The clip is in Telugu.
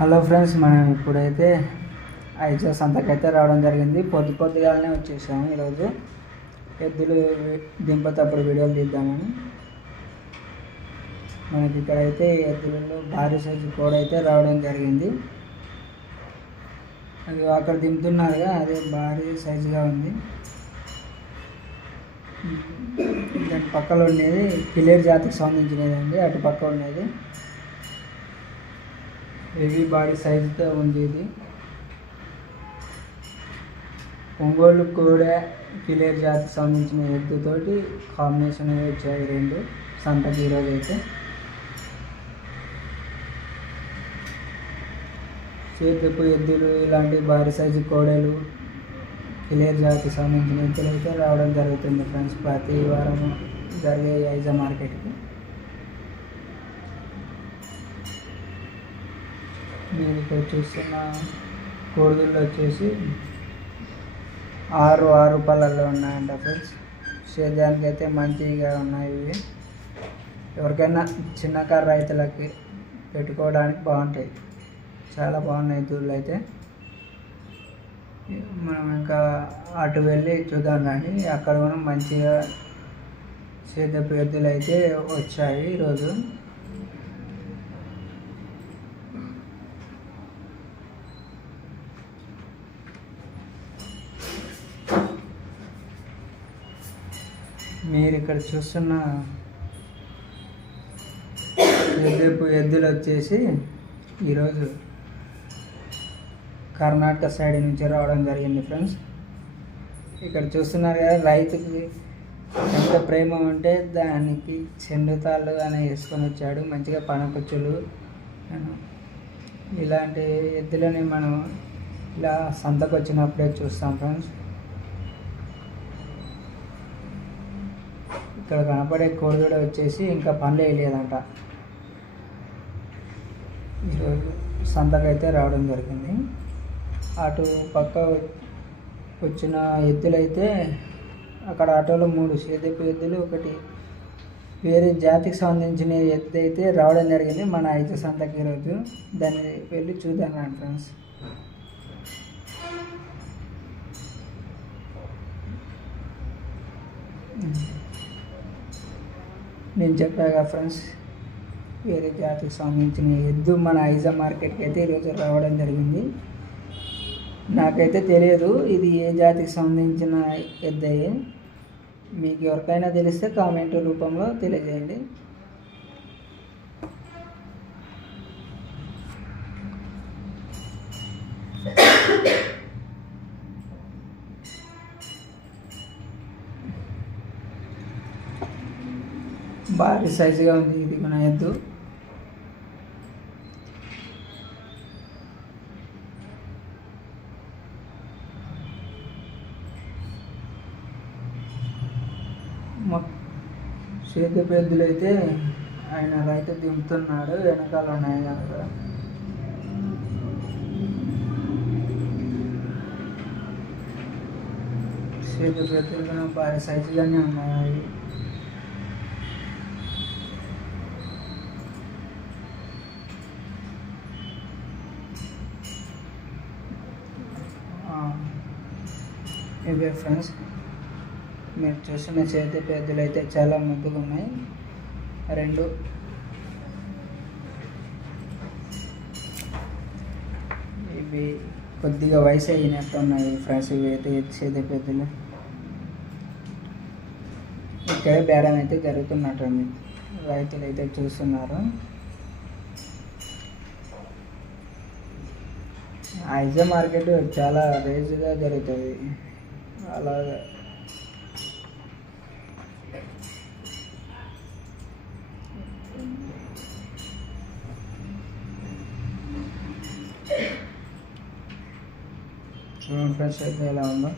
హలో ఫ్రెండ్స్ మనం ఇప్పుడైతే ఐజో సంతకైతే రావడం జరిగింది. పొద్దు పొద్దుగాలనే వచ్చేసాము ఈరోజు. ఎద్దులు దింపతప్పుడు వీడియోలు తీద్దామని. మనకి ఇక్కడైతే ఎద్దులలో భారీ సైజు కోడ్ అయితే రావడం జరిగింది. అది అక్కడ దింపుతున్నారుగా అదే భారీ సైజుగా ఉంది. దాని పక్కలో ఉండేది కిలేర్ జాతికి సంబంధించినది అండి అటు పక్క ఉండేది. హెవీ బాడీ సైజుతో ఉంది ఇది ఒంగోలు కూడా కిలేర్ జాతికి సంబంధించిన ఎద్దుతోటి కాంబినేషన్ వచ్చాయి రెండు సంతకి ఈరోజు అయితే. చేతులకు ఎద్దులు ఇలాంటి భారీ సైజు కోడలు కిలేర్ జాతికి సంబంధించిన ఎద్దులు అయితే రావడం జరుగుతుంది ఫ్రెండ్స్. ప్రతి వారం జరిగే ఐజా మార్కెట్కి నేను ఇక్కడ చూస్తున్న కోడిగుళ్ళు వచ్చేసి ఆరు ఆరు రూపాయలలో ఉన్నాయంట ఫ్రెండ్స్. సేద్యానికి అయితే మంచిగా ఉన్నాయి ఇవి. ఎవరికైనా చిన్నకారు రైతులకి పెట్టుకోవడానికి బాగుంటాయి. చాలా బాగున్నాయి దూళ్ళు అయితే. మనం ఇంకా అటు వెళ్ళి చూద్దాం కానీ అక్కడ కూడా మంచిగా సేద్యపు ఎద్దులు అయితే వచ్చాయి ఈరోజు. మీరు ఇక్కడ చూస్తున్న ఎద్దుపు ఎద్దులు వచ్చేసి ఈరోజు కర్ణాటక సైడ్ నుంచి రావడం జరిగింది ఫ్రెండ్స్. ఇక్కడ చూస్తున్నారు కదా రైతుకి ఎంత ప్రేమ ఉంటే దానికి చెండుతాళ్ళు అని వేసుకొని వచ్చాడు మంచిగా పనకొచ్చులు ఇలాంటి ఎద్దులని మనం ఇలా సంతకు వచ్చినప్పుడే చూస్తాం ఫ్రెండ్స్. ఇక్కడ కనపడే కోడిదూడ వచ్చేసి ఇంకా పనులు వేయలేదంట. ఈరోజు సంతకైతే రావడం జరిగింది. అటు పక్క వచ్చిన ఎద్దులైతే అక్కడ ఆటోలో మూడు సేదపు ఎద్దులు ఒకటి వేరే జాతికి సంబంధించిన ఎద్దు అయితే రావడం జరిగింది. మన ఐదు సంతకి ఈరోజు దాన్ని వెళ్ళి చూద్దాం రండి ఫ్రెండ్స్. నేను చెప్పాగా ఫ్రెండ్స్ వేరే జాతికి సంబంధించిన ఎద్దు మన ఐజా మార్కెట్కి అయితే ఈరోజు రావడం జరిగింది. నాకైతే తెలియదు ఇది ఏ జాతికి సంబంధించిన ఎద్దయ్యే మీకు ఎవరికైనా తెలిస్తే కామెంట్ రూపంలో తెలియజేయండి. భారీ సైజుగా ఉంది ఇది మన ఎద్దు. చేతి పెద్దలు అయితే ఆయన రైతు దింపుతున్నాడు వెనకాల ఉన్నాయి కనుక చేతి పెద్దలు భారీ సైజుగానే ఉన్నాయి ఇవే ఫ్రెండ్స్ మీరు చూస్తున్న చేతి పెద్దలు అయితే చాలా ముద్దుగా ఉన్నాయి రెండు. ఇవి కొద్దిగా వయసు అయినట్టు ఉన్నాయి ఫ్రెండ్స్ ఇవి అయితే చేతి పెద్దలు. ఇక్కడే బేరం అయితే జరుగుతున్నట్టుంది. రైతులు అయితే చూస్తున్నారు. ఐజా మార్కెట్ చాలా రేజుగా జరుగుతుంది. అలాగా. చూడండి ఫ్రెండ్స్ అయితే ఎలా ఉందో.